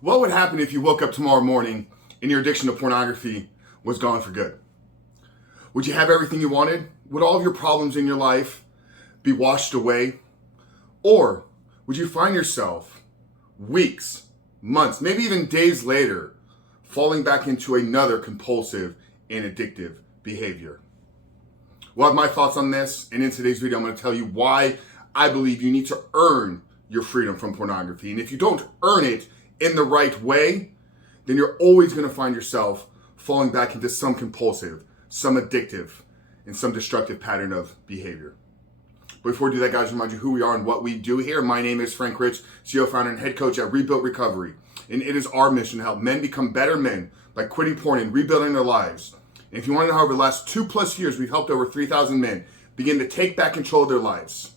What would happen if you woke up tomorrow morning and your addiction to pornography was gone for good? Would you have everything you wanted? Would all of your problems in your life be washed away? Or would you find yourself weeks, months, maybe even days later, falling back into another compulsive and addictive behavior? Well, I have my thoughts on this, and in today's video, I'm going to tell you why I believe you need to earn your freedom from pornography. And if you don't earn it in the right way, then you're always going to find yourself falling back into some compulsive, some addictive, and some destructive pattern of behavior. But before we do that, guys, remind you who we are and what we do here. My name is Frank Rich, CEO, founder, and head coach at Rebuilt Recovery. And it is our mission to help men become better men by quitting porn and rebuilding their lives. And if you want to know how over the last 2+ years, we've helped over 3,000 men begin to take back control of their lives,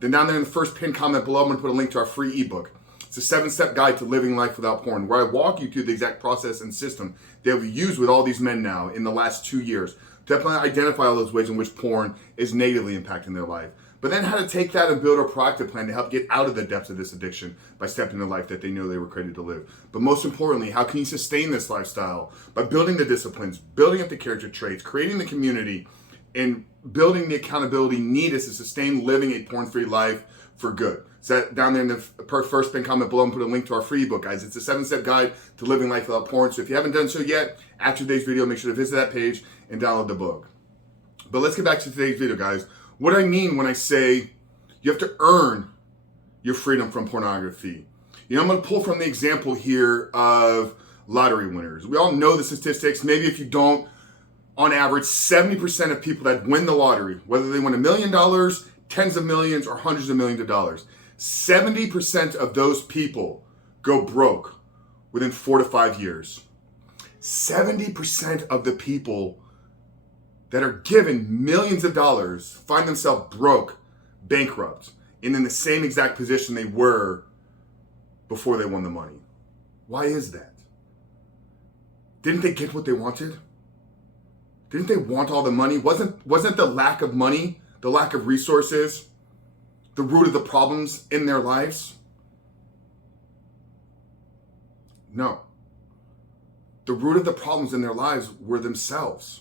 then down there in the first pinned comment below, I'm going to put a link to our free ebook. It's a 7-step guide to living life without porn, where I walk you through the exact process and system that we've used with all these men now in the last 2 years to help them identify all those ways in which porn is negatively impacting their life. But then how to take that and build a proactive plan to help get out of the depths of this addiction by stepping into the life that they know they were created to live. But most importantly, how can you sustain this lifestyle by building the disciplines, building up the character traits, creating the community, and building the accountability needed to sustain living a porn-free life for good. So down there in the first pin comment below, and put a link to our free ebook, guys. It's a 7-step guide to living life without porn. So if you haven't done so yet, after today's video, make sure to visit that page and download the book. But let's get back to today's video, guys. What do I mean when I say you have to earn your freedom from pornography? You know, I'm going to pull from the example here of lottery winners. We all know the statistics. Maybe if you don't, on average, 70% of people that win the lottery, whether they win $1 million, tens of millions, or hundreds of millions of dollars, 70% of those people go broke within 4 to 5 years. 70% of the people that are given millions of dollars find themselves broke, bankrupt, and in the same exact position they were before they won the money. Why is that? Didn't they get what they wanted? Didn't they want all the money? Wasn't the lack of money, the lack of resources, the root of the problems in their lives? No. The root of the problems in their lives were themselves.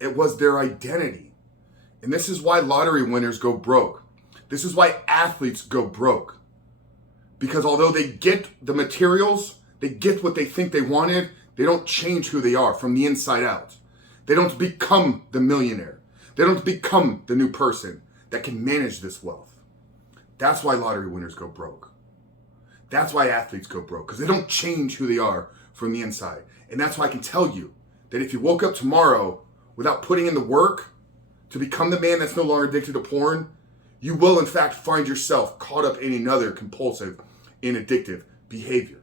It was their identity. And this is why lottery winners go broke. This is why athletes go broke. Because although they get the materials, they get what they think they wanted, they don't change who they are from the inside out. They don't become the millionaire. They don't become the new person that can manage this wealth. That's why lottery winners go broke. That's why athletes go broke, because they don't change who they are from the inside. And that's why I can tell you that if you woke up tomorrow without putting in the work to become the man that's no longer addicted to porn, you will in fact find yourself caught up in another compulsive and addictive behavior.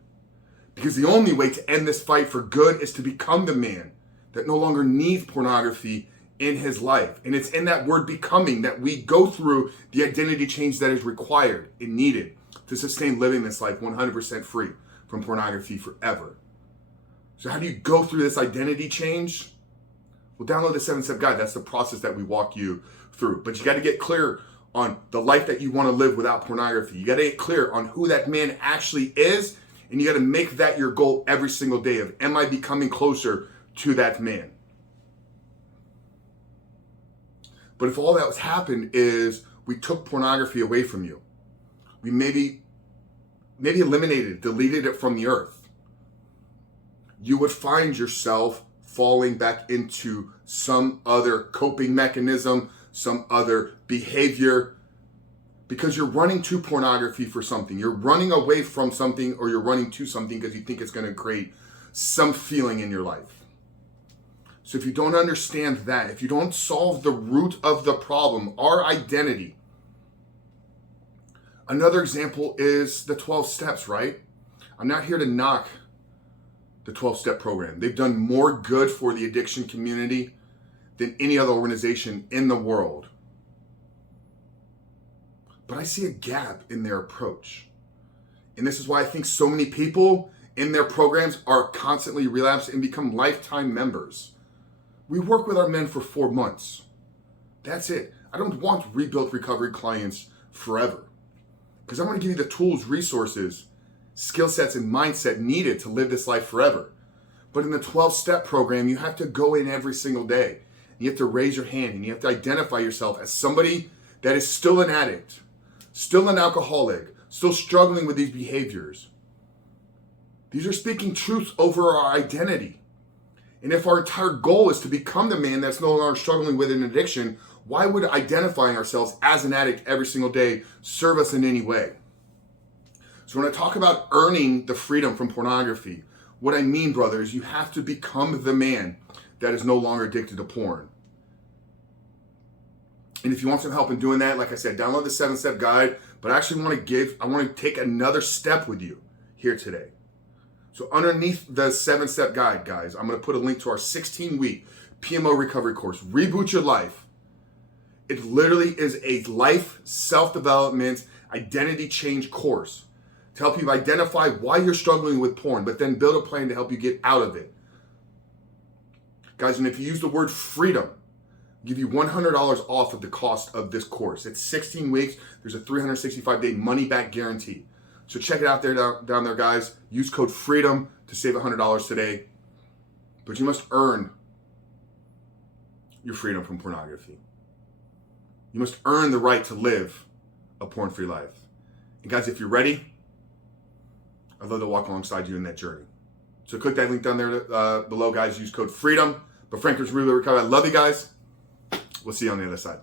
Because the only way to end this fight for good is to become the man that no longer needs pornography in his life. And it's in that word becoming that we go through the identity change that is required and needed to sustain living this life 100% free from pornography forever. So how do you go through this identity change? Well, download the 7-step guide. That's the process that we walk you through. But you got to get clear on the life that you want to live without pornography. You got to get clear on who that man actually is. And you got to make that your goal every single day of, am I becoming closer to that man? But if all that was happened is we took pornography away from you, we maybe eliminated it, deleted it from the earth, you would find yourself falling back into some other coping mechanism, some other behavior, because you're running to pornography for something. You're running away from something, or you're running to something because you think it's going to create some feeling in your life. So if you don't understand that, if you don't solve the root of the problem, our identity. Another example is the 12 steps, right? I'm not here to knock the 12-step program. They've done more good for the addiction community than any other organization in the world. But I see a gap in their approach. And this is why I think so many people in their programs are constantly relapse and become lifetime members. We work with our men for 4 months. That's it. I don't want Rebuilt Recovery clients forever, because I want to give you the tools, resources, skill sets and mindset needed to live this life forever. But in the 12-step program, you have to go in every single day. You have to raise your hand and you have to identify yourself as somebody that is still an addict, still an alcoholic, still struggling with these behaviors. These are speaking truth over our identity. And if our entire goal is to become the man that's no longer struggling with an addiction, why would identifying ourselves as an addict every single day serve us in any way? So when I talk about earning the freedom from pornography, what I mean, brother, is you have to become the man that is no longer addicted to porn. And if you want some help in doing that, like I said, download the 7-step guide, but I actually want to take another step with you here today. So underneath the 7-step guide, guys, I'm going to put a link to our 16-week PMO recovery course, Reboot Your Life. It literally is a life self-development identity change course to help you identify why you're struggling with porn, but then build a plan to help you get out of it. Guys, and if you use the word freedom, I'll give you $100 off of the cost of this course. It's 16 weeks. There's a 365-day money-back guarantee. So check it out there down there, guys. Use code FREEDOM to save $100 today. But you must earn your freedom from pornography. You must earn the right to live a porn-free life. And guys, if you're ready, I'd love to walk alongside you in that journey. So click that link down there below, guys. Use code FREEDOM. But Frank is really recovered. I love you guys. We'll see you on the other side.